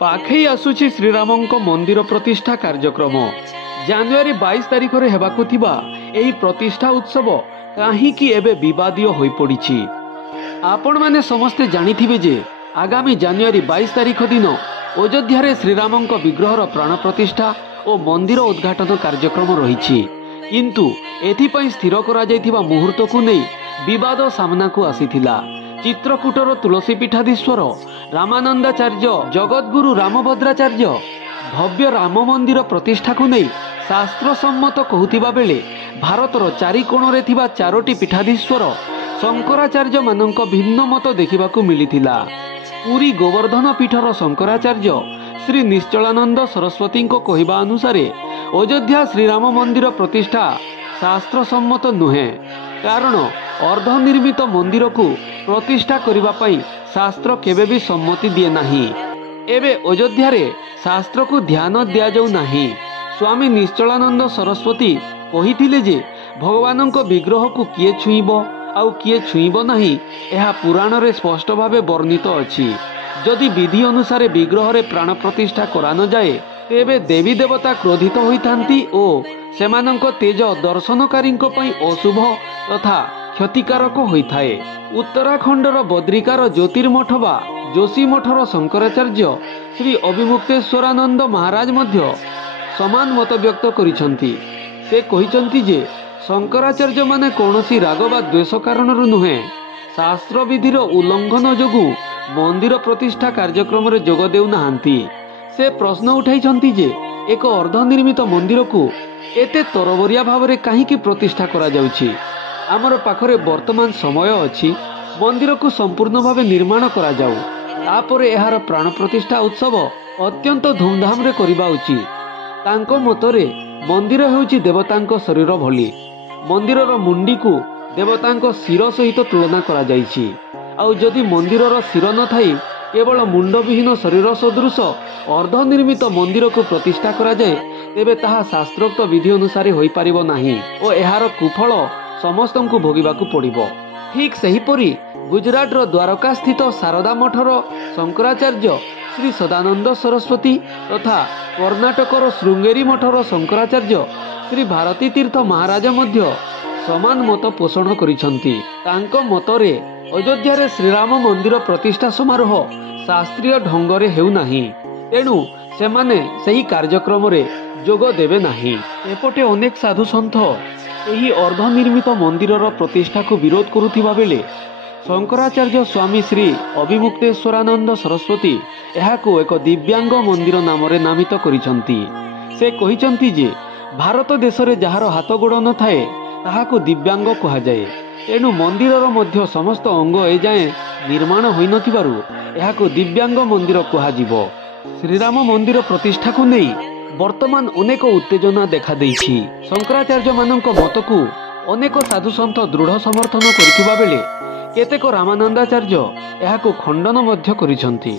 पाखई आसुछि श्रीरामंक मंदिर प्रतिष्ठा कार्यक्रम। जानुआरी 22 तारिख रे हेबाकु थिबा एही प्रतिष्ठा उत्सव काहीकि एबे विवादीय होई पड़िछि। आपण माने समस्ते जानिथिबे जे आगामी जानुआरी 22 तारिख दिन अयोध्या रे श्रीरामंक विग्रहर प्राण प्रतिष्ठा और मंदिर उद्घाटन कार्यक्रम रहिछि। किंतु एथिपई स्थिर करा जायथिबा मुहूर्त को नहीं विवाद सामना को आसीथिला। चित्रकूटर तुलसी पीठाधीश्वर रामानंदाचार्य जगद्गुरु रामभद्राचार्य भव्य राम मंदिर प्रतिष्ठा को नहीं शास्त्र सम्मत कहूथिबा बेले भारतर चारिकोण रे थिबा चारोटी पीठाधीश्वर शंकराचार्य मानक भिन्न मत देखिबाकू मिलिथिला। पुरी गोवर्धन पीठर शंकराचार्य श्री निश्चलानंद सरस्वती को कहवा अनुसार अयोध्या श्रीराम मंदिर प्रतिष्ठा शास्त्र सम्मत नुहे, कारण अर्धनिर्मित मंदिर को प्रतिष्ठा करिबा पई शास्त्र केबे भी सम्मति दिए नाही। एबे अयोध्या रे शास्त्र को ध्यान दिया जाऊ नाही। स्वामी निश्चलानंद सरस्वती कहिथिले जे भगवानक विग्रह को किए छुईब आउ किए छुईब नाही एहा पुराण रे स्पष्ट भावे वर्णित अछि। जदि विधि अनुसार विग्रह रे प्राण प्रतिष्ठा करा न जाए तेबे देवी देवता क्रोधित होइथांती ओ सेमानंक तेज दर्शनकारींक पई अशुभ तथा क्षतिकारक होइथाए। उत्तराखंडर बद्रिकार ज्योतिर्मठ बा जोशी मठर शंकराचार्य श्री अभिमुक्तेश्वरानंद महाराज मध्य समान मत व्यक्त करिसंती। से कहिसंती जे शंकराचार्य माने कौनसी राग बा द्वेष कारण नुहे, शास्त्र विधिर उल्लंघन जोगु मंदिर प्रतिष्ठा कार्यक्रम रे जोग देउ नाहांती। से प्रश्न उठाइछंती जे एक अर्धनिर्मित मंदिर को एते तरबरिया भाव कहीं प्रतिष्ठा करा जाउछि। आमर पाखरे वर्तमान समय अछि मंदिर को संपूर्ण भाव निर्माण करा जाऊ, तापर एहार प्राण प्रतिष्ठा उत्सव अत्यंत धूमधाम रे करिबा उचित। तांको मतरे मंदिर हेउछि देवतांको शरीर भली। मंदिरर मुंडी को देवतांको शिर सहित तुलना करा जाइछि। आउ जदि मंदिरर शिर न थाई केवल मुंड विहीन शरीर सदृश अर्धनिर्मित मंदिर को प्रतिष्ठा करा जाए तेबे ताहा शास्त्रोक्त विधि अनुसार होई पारिबो नाही ओ एहार कुफल समस्तंकु भोगिबाकू पड़िबो। ठीक सेहीपरि गुजरात रो द्वारका स्थित शारदा मठर शंकराचार्य श्री सदानंद सरस्वती तथा कर्णाटकर श्रृंगेरी मठर शंकराचार्य श्री भारती तीर्थ महाराज मध्य समान मत पोषण करिसंती। तांको मतरे अयोध्या रे श्रीराम मंदिर प्रतिष्ठा समारोह शास्त्रीय ढंगरे हेउ नाही, तेणु सेमाने सही कार्यक्रम रे जोग देबे नाही। एपटे अनेक साधु सन्थ एही अर्धनिर्मित मंदिरर प्रतिष्ठा को विरोध करुथिबा बेले शंकराचार्य स्वामी श्री अभिमुक्तेश्वरानंद सरस्वती एहाको एक दिव्यांग मंदिर नाम रे नामित करिसंती। से कहिसंती जे भारत देश रे जहार हाथ गोड़ न थाए ताहाको दिव्यांग कहा जाए, तेणु मंदिरर मध्य समस्त अंग ए जाए निर्माण होई नथिबारु एहाको दिव्यांग मंदिर कहा जिवो। श्रीराम मंदिर प्रतिष्ठा को नहीं वर्तमान अनेक उत्तेजना देखा देइछि। शंकराचार्य मानक मत को अनेक साधु सन्थ दृढ़ समर्थन करिथिबा बेले केतेक रामानंदाचार्य एहाको खंडन मध्य करिसंती।